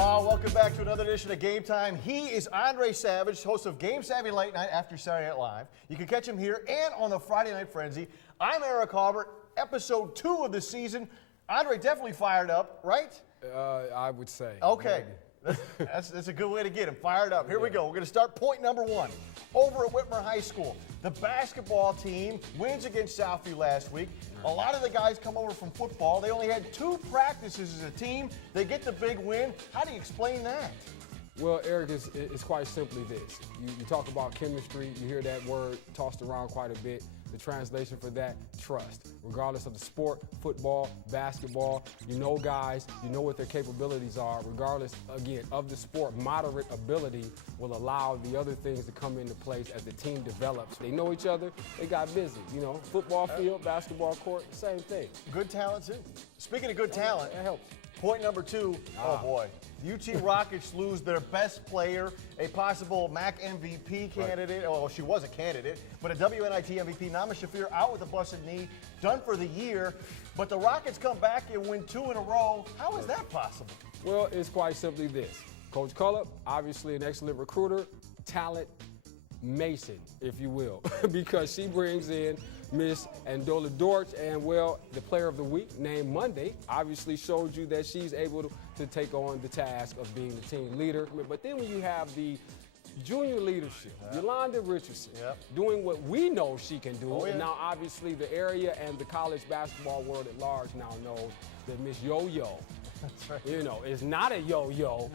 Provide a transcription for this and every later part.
Welcome back to another edition of Game Time. He is Andre Savage, host of Game Savvy Late Night after Saturday Night Live. You can catch him here and on the Friday Night Frenzy. I'm Eric Haubert, episode 2 of the season. Andre, definitely fired up, right? I would say. Okay. That's a good way to get him fired up. Here we go. We're going to start point number 1. Over at Whitmer High School, the basketball team wins against Southview last week. A lot of the guys come over from football. They only had 2 practices as a team. They get the big win. How do you explain that? Well, Eric, it's quite simply this. You talk about chemistry. You hear that word tossed around quite a bit. The translation for that, trust. Regardless of the sport, football, basketball, you know guys, you know what their capabilities are. Regardless, again, of the sport, moderate ability will allow the other things to come into place as the team develops. They know each other, they got busy. You know, football field, basketball court, same thing. Good talent, too. Speaking of good talent, that helps. Point number 2, oh boy. The UT Rockets lose their best player, a possible MAC MVP candidate. Right. Well, she was a candidate, but a WNIT MVP, Naama Shafir, out with a busted knee, done for the year. But the Rockets come back and win 2 in a row. How is that possible? Well, it's quite simply this. Coach Cullop, obviously an excellent recruiter, talent Mason, if you will, because she brings in Miss Andola Dortch, and well, the player of the week named Monday obviously showed you that she's able to take on the task of being the team leader. But then when you have the junior leadership, Yolanda Richardson, doing what we know she can do, and now obviously the area and the college basketball world at large now knows that Miss Yo-Yo, that's right. You know, it's not a yo-yo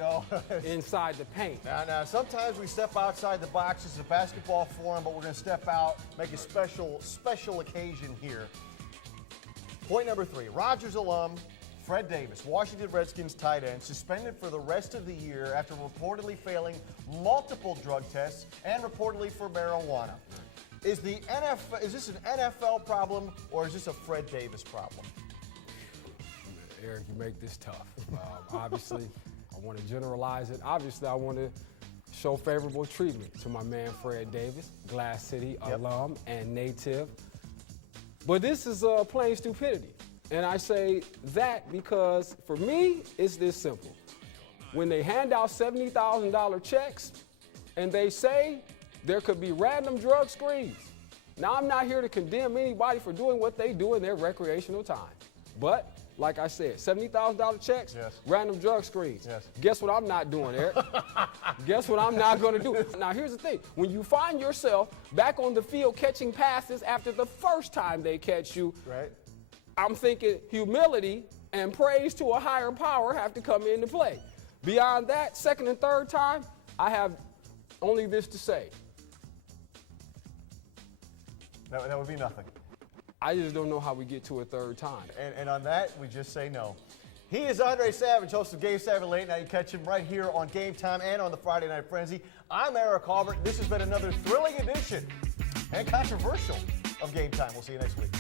inside the paint. Now, sometimes we step outside the box. It's a basketball forum, but we're going to step out, make a special occasion here. Point number 3, Rogers alum Fred Davis, Washington Redskins tight end, suspended for the rest of the year after reportedly failing multiple drug tests and reportedly for marijuana. Is this an NFL problem or is this a Fred Davis problem? Eric, you make this tough. Obviously, I want to generalize it. Obviously, I want to show favorable treatment to my man Fred Davis, Glass City alum and native. But this is plain stupidity. And I say that because, for me, it's this simple. When they hand out $70,000 checks and they say there could be random drug screens. Now, I'm not here to condemn anybody for doing what they do in their recreational time. But like I said, $70,000 checks, random drug screens. Guess what I'm not doing, Eric? Guess what I'm not going to do? Now, here's the thing. When you find yourself back on the field catching passes after the first time they catch you, I'm thinking humility and praise to a higher power have to come into play. Beyond that, second and third time, I have only this to say. That would be nothing. I just don't know how we get to a third time. And on that, we just say no. He is Andre Savage, host of Game Savvy Late Night. You catch him right here on Game Time and on the Friday Night Frenzy. I'm Eric Haubert. This has been another thrilling edition and controversial of Game Time. We'll see you next week.